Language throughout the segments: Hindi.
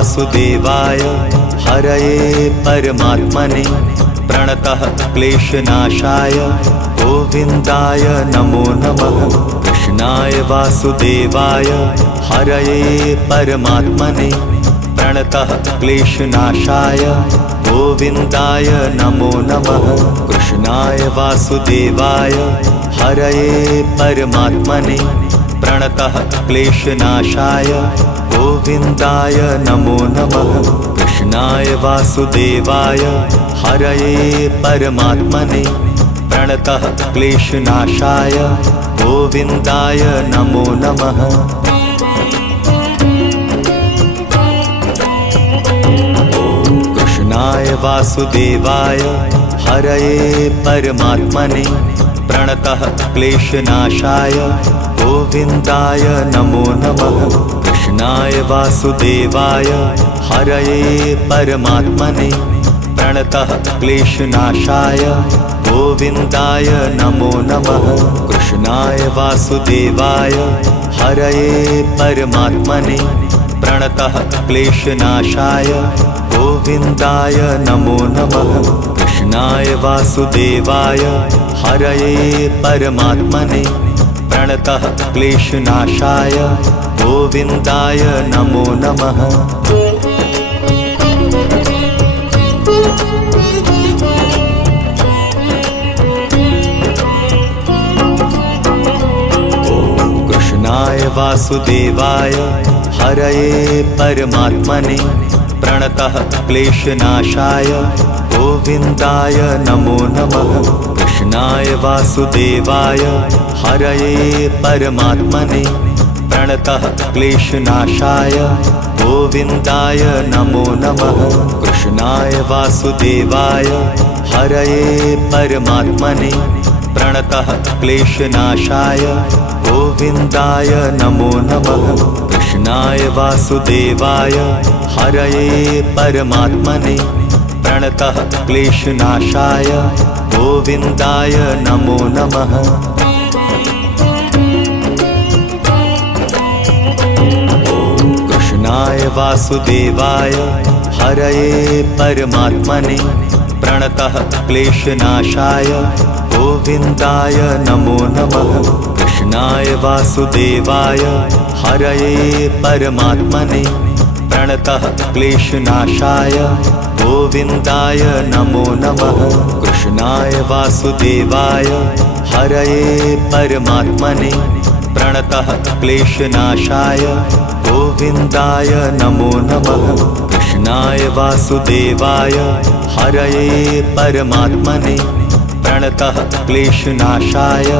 वासुदेवाय हरये परमात्मने प्रणतः क्लेशनाशाय गोविन्दाय नमो नमः। कृष्णाय वासुदेवाय हरये परमात्मने प्रणतः क्लेशनाशाय गोविन्दाय नमो नमः। कृष्णाय वासुदेवाय हरये परमात्मने प्रणतः क्लेशनाशाय गोविन्दाय नमो नमः। कृष्णाय वासुदेवाय हरये परमात्मने प्रणतः क्लेशनाशाय गोविन्दाय नमो नमः। कृष्णाय वासुदेवाय हरये परमात्मने प्रणतः क्लेशनाशाय गोविन्दाय नमो नमः। कृष्णाय वासुदेवाय हरये परमात्मने प्रणतः क्लेशनाशाय गोविन्दाय नमो नमः। कृष्णाय वासुदेवाय हरये परमात्मने प्रणतः क्लेशनाशाय गोविन्दाय नमो नमः। कृष्णाय वासुदेवाय हरये परमात्मने प्रणतः क्लेशनाशाय गोविन्दाय नमो नमः। कृष्णाय वासुदेवाय हरये परमात्मने प्रणतः क्लेशनाशाय गोविन्दाय नमो नमः। कृष्णाय वासुदेवाय हरये परमात्मने प्रणतः क्लेशनाशाय गोविन्दाय नमो नमः। कृष्णाय वासुदेवाय हरये परमात्मने प्रणतः क्लेशनाशाय गोविन्दाय नमो नमः। कृष्णाय वासुदेवाय हरये परमात्मने प्रणतः क्लेशनाशाय गोविन्दाय नमो नमः। कृष्णाय वासुदेवाय हरये परमात्मने प्रणतः क्लेशनाशाय गोविन्दाय नमो नमः। कृष्णाय वासुदेवाय हरये परमात्मने प्रणतः क्लेशनाशाय गोविन्दाय नमो नमः। कृष्णाय वासुदेवाय हरये परमात्मने प्रणतः क्लेशनाशाय गोविन्दाय नमो नमः। कृष्णाय वासुदेवाय हरये परमात्मने प्रणतः क्लेशनाशाय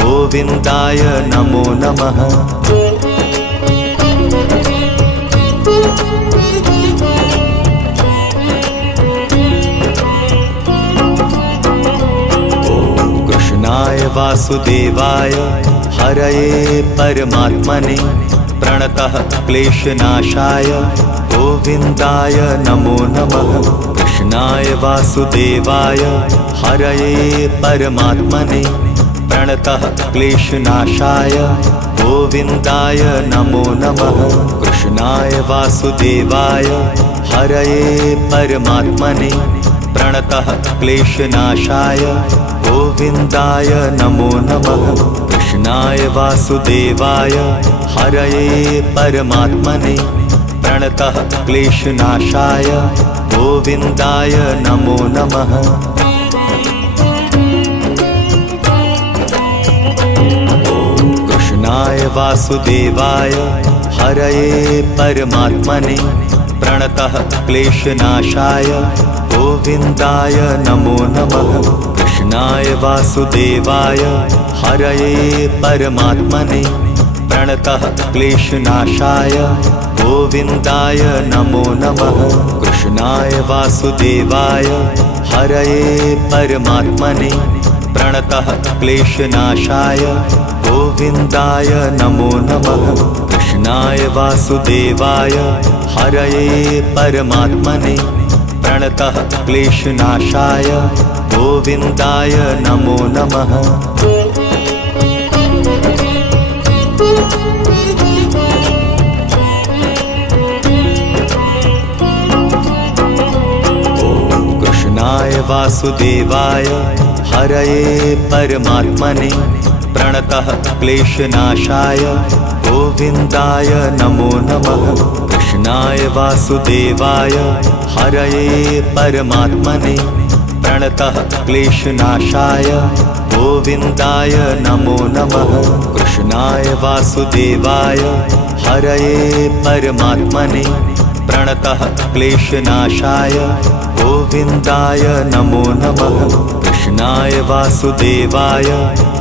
गोविन्दाय नमो नमः। कृष्णाय वासुदेवाय हरये परमात्मने प्रणतः क्लेशनाशाय गोविन्दाय नमो नमः। कृष्णाय वासुदेवाय हरये परमात्मने प्रणतः क्लेशनाशाय गोविन्दाय नमो नमः। कृष्णाय वासुदेवाय हरये परमात्मने प्रणतः क्लेशनाशाय गोविन्दाय नमो नमः। कृष्णाय वासुदेवाय हरये परमात्मने प्रणतः क्लेशनाशाय गोविन्दाय नमो नमः। कृष्णाय वासुदेवाय हरये परमात्मने प्रणतः क्लेशनाशाय गोविन्दाय नमो नमः। कृष्णाय वासुदेवाय हरये परमात्मने प्रणतः क्लेशनाशाय गोविन्दाय नमो नमः। कृष्णाय वासुदेवाय हरये परमात्मने प्रणतः क्लेशनाशाय गोविन्दाय नमो नमः। कृष्णाय वासुदेवाय हरये परमात्मने प्रणतः क्लेशनाशाय गोविन्दाय नमो नमः। कृष्णाय वासुदेवाय हरये परमात्मने प्रणतः क्लेशनाशाय गोविन्दाय नमो नमः। कृष्णाय वासुदेवाय हरये परमात्मने प्रणतः क्लेशनाशाय गोविन्दाय नमो नमः। कृष्णाय वासुदेवाय हरये परमात्मने प्रणतः क्लेशनाशाय गोविन्दाय नमो नमः। कृष्णाय वासुदेवाय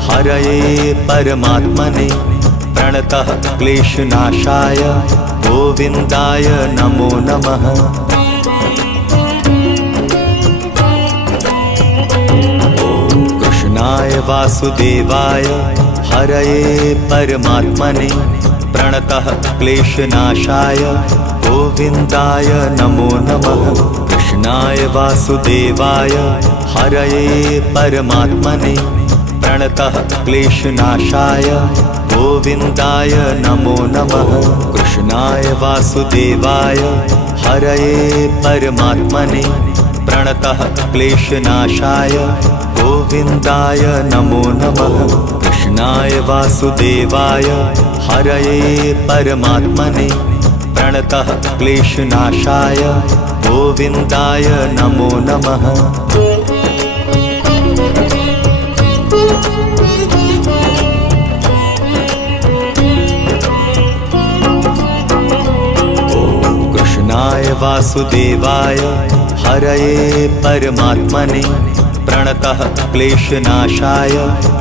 हरये परमात्मने प्रणतः क्लेशनाशाय गोविन्दाय नमो नमः। कृष्णाय वासुदेवाय हरये परमात्मने प्रणतः क्लेशनाशाय गोविन्दाय नमो नमः। कृष्णाय वासुदेवाय हरये परमात्मने प्रणतः क्लेशनाशाय गोविन्दाय नमो नमः। कृष्णाय वासुदेवाय हरये परमात्मने प्रणतः क्लेशनाशाय गोविन्दाय नमो नमः। कृष्णाय वासुदेवाय हरये परमात्मने प्रणतः क्लेशनाशाय गोविन्दाय नमो नमः। कृष्णाय वासुदेवाय हरये परमात्मने प्रणतः क्लेशनाशाय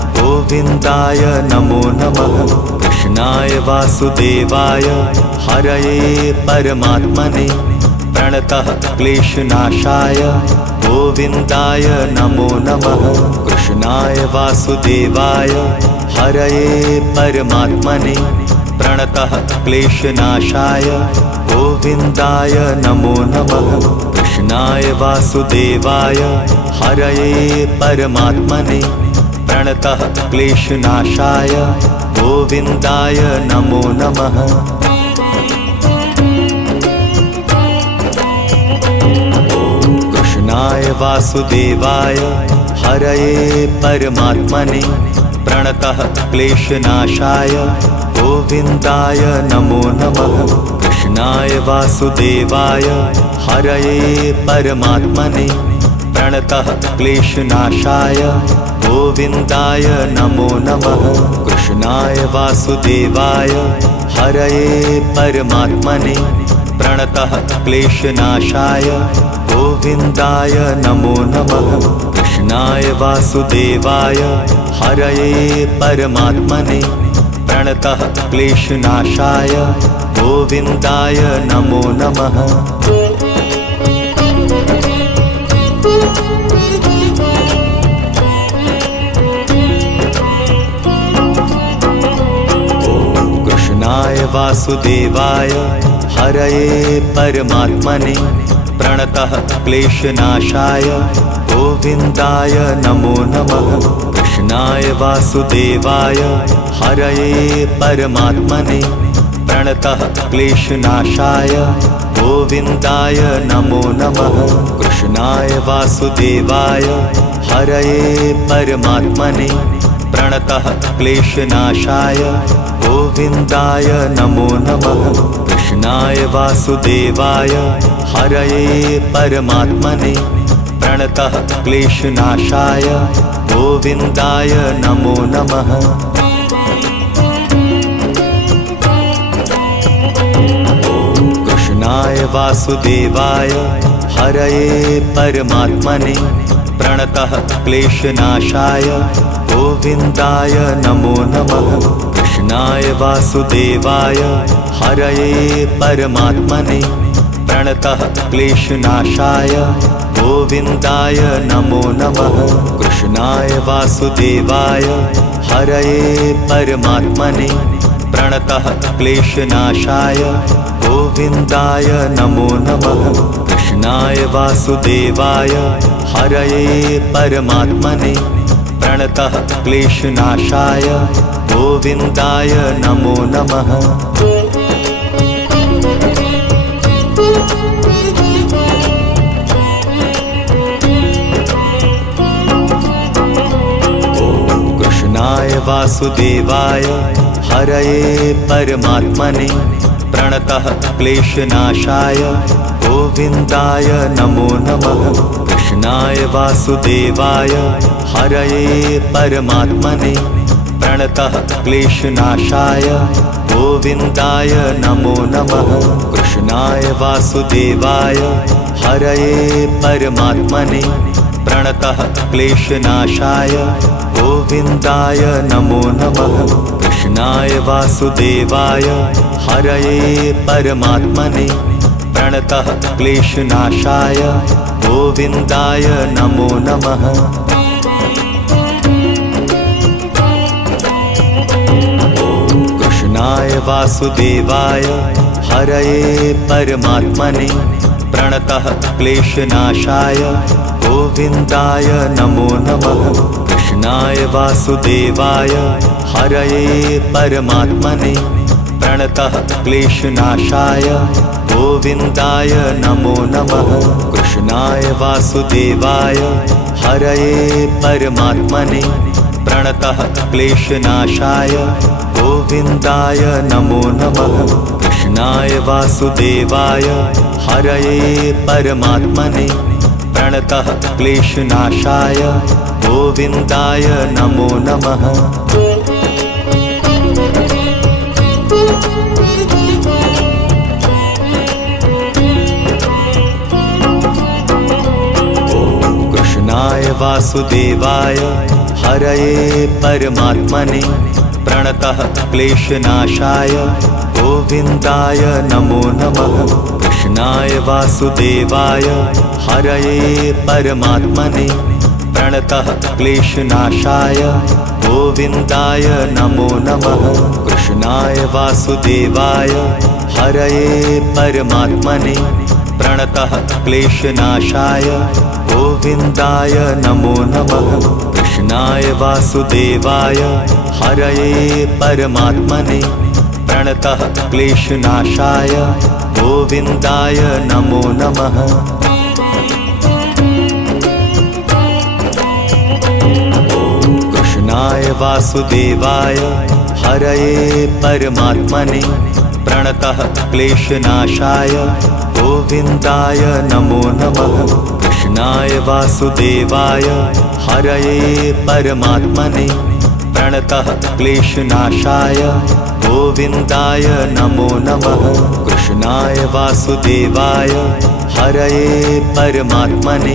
गोविन्दाय नमो नमः। कृष्णाय वासुदेवाय हरये परमात्मने प्रणतः क्लेशनाशाय गोविन्दाय नमो नमः। कृष्णाय वासुदेवाय हरये परमात्मने प्रणतः क्लेशनाशाय गोविन्दाय नमो नमः। कृष्णाय वासुदेवाय हरये परमात्मने प्रणतः क्लेशनाशाय गोविन्दाय नमो नमः। कृष्णाय वासुदेवाय हरये परमात्मने प्रणतः क्लेशनाशाय गोविन्दाय नमो नमः। कृष्णाय वासुदेवाय हरये परमात्मने प्रणतः क्लेशनाशाय गोविन्दाय नमो नमः। कृष्णाय वासुदेवाय हरये परमात्मने प्रणतः क्लेशनाशाय गोविन्दाय नमो नमः। कृष्णाय वासुदेवाय हरये परमात्मने प्रणतः क्लेशनाशाय गोविन्दाय नमो नमः। कृष्णाय वासुदेवाय हरये परमात्मने प्रणतः क्लेशनाशाय गोविन्दाय नमो नमः। कृष्णाय वासुदेवाय हरये परमात्मने प्रणतः क्लेशनाशाय गोविन्दाय नमो नमः। कृष्णाय वासुदेवाय हरये परमात्मने प्रणतः क्लेशनाशाय गोविन्दाय नमो नमः। कृष्णाय वासुदेवाय हरये परमात्मने प्रणतः क्लेशनाशाय गोविन्दाय नमो नमः। कृष्णाय वासुदेवाय हरये परमात्मने प्रणतः क्लेशनाशाय गोविन्दाय नमो नमः। कृष्णाय वासुदेवाय हरये परमात्मने प्रणतः क्लेशनाशाय गोविन्दाय नमो नमः। कृष्णाय वासुदेवाय हरये परमात्मने प्रणतः क्लेशनाशाय गोविन्दाय नमो नमः। कृष्णाय वासुदेवाय हरये परमात्मने प्रणतः क्लेशनाशाय गोविन्दाय नमो नमः। वासुदेवाय हरये परमात्मने प्रणतः क्लेशनाशाय गोविन्दाय नमो नमः। कृष्णाय वासुदेवाय हरये परमात्मने प्रणतः क्लेशनाशाय गोविन्दाय नमो नमः। कृष्णाय वासुदेवाय हरये परमात्मने प्रणतः क्लेशनाशाय गोविन्दाय नमो नमः। कृष्णाय वासुदेवाय हरये परमात्मने प्रणतः क्लेशनाशाय गोविन्दाय नमो नमः। कृष्णाय वासुदेवाय हरये परमात्मने प्रणतः क्लेशनाशाय गोविन्दाय नमो नमः। कृष्णाय वासुदेवाय हरये परमात्मने प्रणतः क्लेशनाशाय गोविन्दाय नमो नमः। कृष्णाय वासुदेवाय हरये परमात्मने प्रणतः क्लेशनाशाय गोविन्दाय नमो नमः। कृष्णाय वासुदेवाय हरये परमात्मने प्रणतः क्लेशनाशाय गोविन्दाय नमो नमः। कृष्णाय वासुदेवाय हरये परमात्मने प्रणतः क्लेशनाशाय गोविन्दाय नमो नमः। कृष्णाय वासुदेवाय हरये परमात्मने प्रणतः क्लेशनाशाय गोविन्दाय नमो नमः। कृष्णाय वासुदेवाय हरये परमात्मने प्रणतः क्लेशनाशाय गोविन्दाय नमो नमः। कृष्णाय वासुदेवाय हरये परमात्मने प्रणतः क्लेशनाशाय गोविन्दाय नमो नमः। कृष्णाय वासुदेवाय हरये परमात्मने प्रणतः क्लेशनाशाय गोविन्दाय नमो नमः। कृष्णाय वासुदेवाय हरये परमात्मने प्रणतः क्लेशनाशाय गोविन्दाय नमो नमः। कृष्णाय वासुदेवाय हरये परमात्मने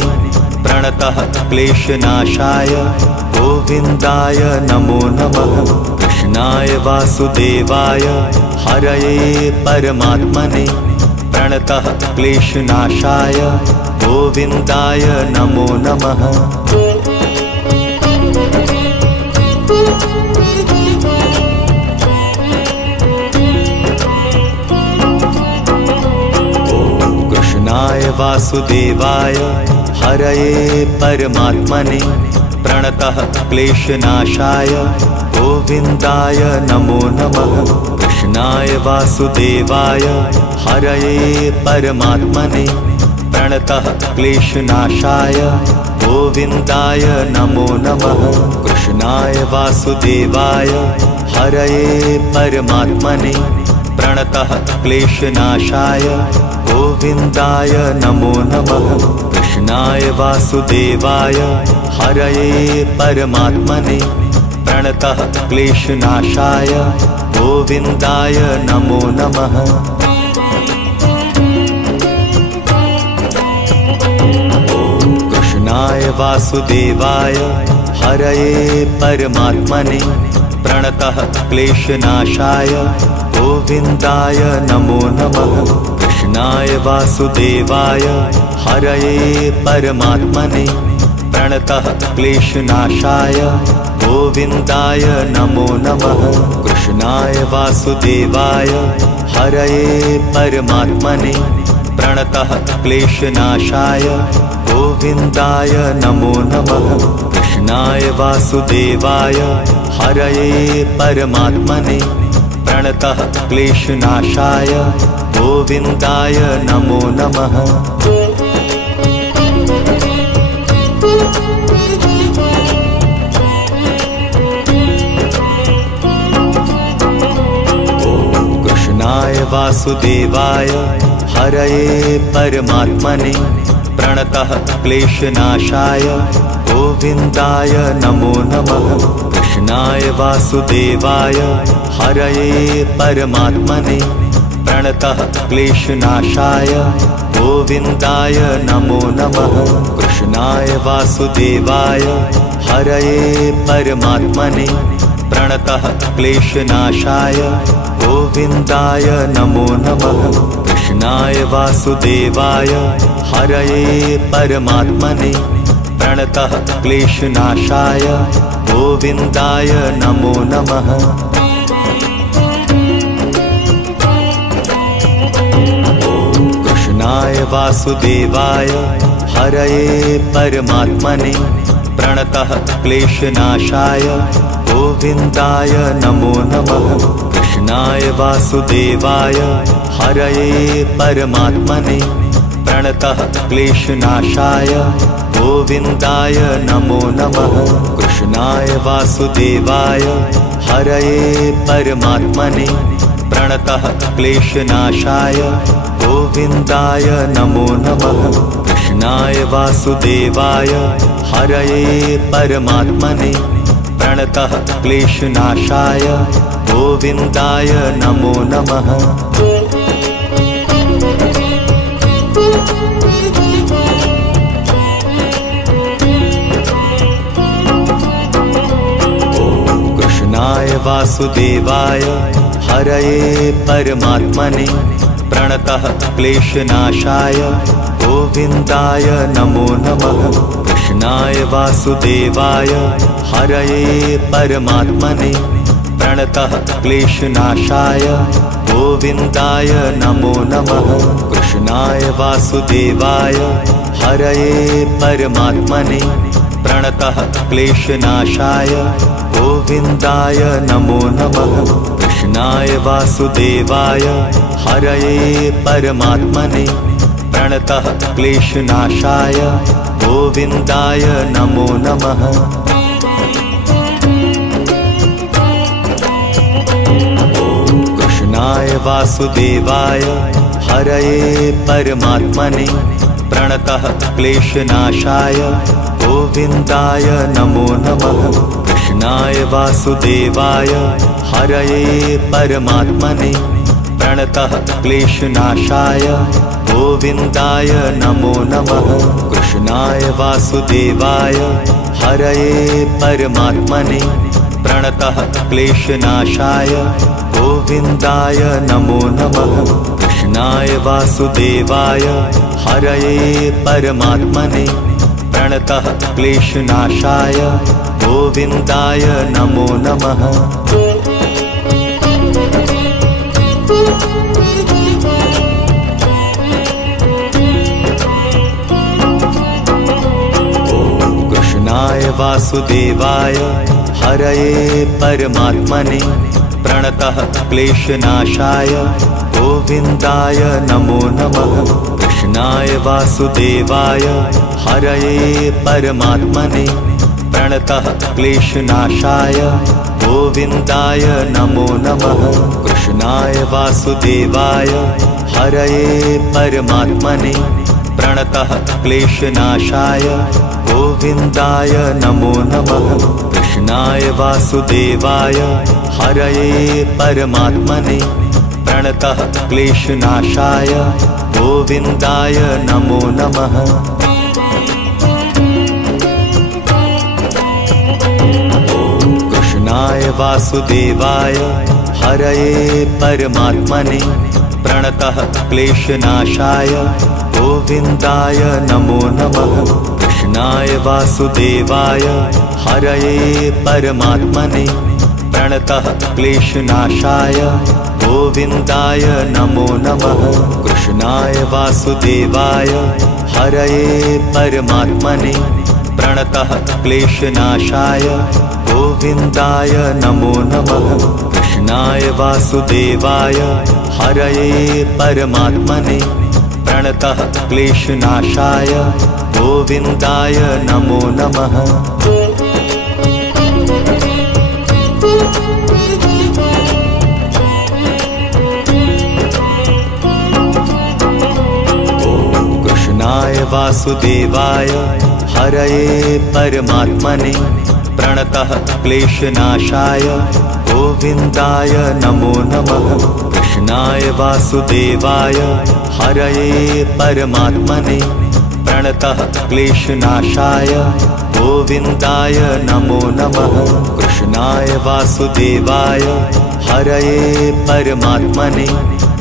प्रणतः क्लेशनाशाय गोविन्दाय नमो नमः। कृष्णाय वासुदेवाय हरये परमात्मने प्रणतः क्लेशनाशाय गोविन्दाय नमो नमः। कृष्णाय वासुदेवाय हरये परमात्मने प्रणतः क्लेशनाशाय गोविन्दाय नमो नमः। कृष्णाय वासुदेवाय हरये परमात्मने प्रणतः क्लेशनाशाय गोविन्दाय नमो नमः। कृष्णाय वासुदेवाय हरये परमात्मने प्रणतः क्लेशनाशाय गोविन्दाय नमो नमः। कृष्णाय वासुदेवाय हरये परमात्मने प्रणतः क्लेशनाशाय गोविन्दाय नमो नमः। कृष्णाय वासुदेवाय हरये परमात्मने प्रणतः क्लेशनाशाय गोविन्दाय नमो नमः। कृष्णाय वासुदेवाय हरये परमात्मने प्रणतः क्लेशनाशाय गोविन्दाय नमो नमः। कृष्णाय वासुदेवाय हरये परमात्मने प्रणतः क्लेशनाशाय गोविन्दाय नमो नमः। कृष्णाय वासुदेवाय हरये परमात्मने प्रणतः क्लेशनाशाय गोविन्दाय नमो नमः। वासुदेवाय हरये परमात्मने प्रणतः क्लेशनाशाय गोविन्दाय नमो नमः। कृष्णाय वासुदेवाय हरये परमात्मने प्रणतः क्लेशनाशाय गोविन्दाय नमो नमः। कृष्णाय वासुदेवाय हरये परमात्मने प्रणतः क्लेशनाशाय गोविन्दाय नमो नमः। कृष्णाय वासुदेवाय हरये परमात्मने प्रणतः क्लेशनाशाय गोविन्दाय नमो नमः। कृष्णाय वासुदेवाय हरये परमात्मने प्रणतः क्लेशनाशाय गोविन्दाय नमो नमः। कृष्णाय वासुदेवाय हरये परमात्मने प्रणतः क्लेशनाशाय गोविन्दाय नमो नमः। कृष्णाय वासुदेवाय हरये परमात्मने प्रणतः क्लेशनाशाय गोविन्दाय नमो नमः। कृष्णाय वासुदेवाय हरये परमात्मने प्रणतः क्लेशनाशाय गोविन्दाय नमो नमः। कृष्णाय वासुदेवाय हरये परमात्मने प्रणतः क्लेशनाशाय गोविन्दाय नमो नमः। कृष्णाय वासुदेवाय हरये परमात्मने प्रणतः क्लेशनाशाय गोविन्दाय नमो नमः। कृष्णाय वासुदेवाय हरये परमात्मने प्रणतः क्लेशनाशाय गोविन्दाय नमो नमः। कृष्णाय वासुदेवाय हरये परमात्मने प्रणतः क्लेशनाशाय गोविन्दाय नमो नमः। कृष्णाय वासुदेवाय हरये परमात्मने प्रणतः क्लेशनाशाय गोविन्दाय नमो नमः। कृष्णाय वासुदेवाय हरये परमात्मने प्रणतः क्लेशनाशाय गोविन्दाय नमो नमः। कृष्णाय वासुदेवाय हरये परमात्मने प्रणतः क्लेशनाशाय गोविन्दाय नमो नमः। कृष्णाय वासुदेवाय हरये परमात्मने प्रणतः क्लेशनाशाय गोविन्दाय नमो नमः। कृष्णाय वासुदेवाय हरये परमात्मने प्रणतः क्लेशनाशाय गोविन्दाय नमो नमः। कृष्णाय वासुदेवाय हरये परमात्मने प्रणतः क्लेशनाशाय गोविन्दाय नमो नमः। कृष्णाय वासुदेवाय हरये परमात्मने प्रणतः क्लेशनाशाय गोविन्दाय नमो नमः। कृष्णाय वासुदेवाय हरये परमात्मने प्रणतः क्लेशनाशाय गोविन्दाय नमो नमः। कृष्णाय वासुदेवाय हरये परमात्मने प्रणतः क्लेशनाशाय गोविन्दाय नमो नमः। कृष्णाय वासुदेवाय हरये परमात्मने प्रणतः क्लेशनाशाय गोविन्दाय नमो नमः। कृष्णाय वासुदेवाय हरये परमात्मने प्रणतः क्लेशनाशाय गोविन्दाय नमो नमः। कृष्णाय वासुदेवाय हरये परमात्मने प्रणतः क्लेशनाशाय गोविन्दाय नमो नमः। कृष्णाय वासुदेवाय हरये परमात्मने प्रणतः क्लेशनाशाय गोविन्दाय नमो नमः। कृष्णाय वासुदेवाय हरये परमात्मने प्रणतः क्लेशनाशाय गोविन्दाय नमो नमः। कृष्णाय वासुदेवाय हरये परमात्मने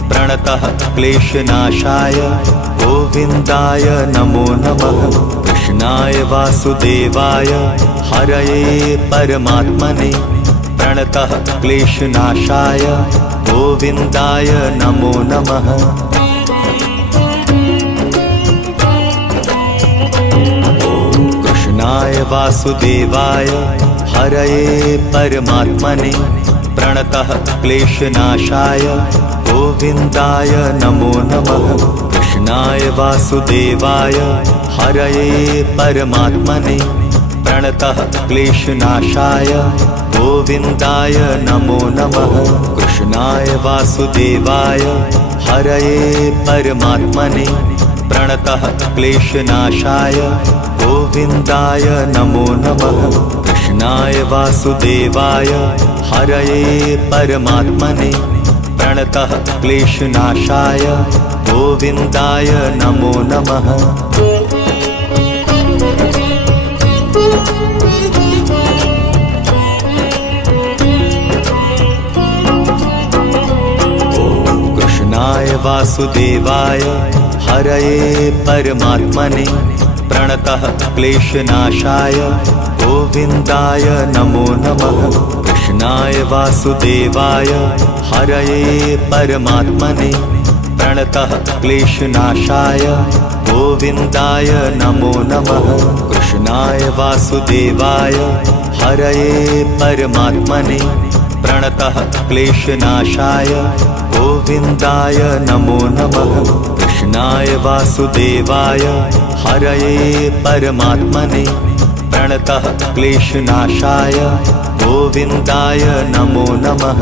प्रणतः क्लेशनाशाय गोविन्दाय नमो नमः। कृष्णाय वासुदेवाय हरये परमात्मने प्रणतः क्लेशनाशाय गोविन्दाय नमो नमः। कृष्णाय वासुदेवाय हरये परमात्मने प्रणतः क्लेशनाशाय गोविन्दाय नमो नमः। कृष्णाय वासुदेवाय हरये परमात्मने प्रणतः क्लेशनाशाय गोविन्दाय नमो नमः। कृष्णाय वासुदेवाय हरये परमात्मने प्रणतः क्लेशनाशाय गोविन्दाय नमो नमः। कृष्णाय वासुदेवाय हरये परमात्मने प्रणतः क्लेशनाशाय गोविन्दाय नमो नमः। कृष्णाय वासुदेवाय हरये परमात्मने प्रणतः क्लेशनाशाय गोविन्दाय नमो नमः। कृष्णाय वासुदेवाय हरये परमात्मने प्रणतः क्लेशनाशाय गोविन्दाय नमो नमः। कृष्णाय वासुदेवाय हरये परमात्मने प्रणतः क्लेशनाशाय गोविन्दाय नमो नमः। कृष्णाय वासुदेवाय हरये परमात्मने प्रणतः क्लेशनाशाय गोविन्दाय नमो नमः।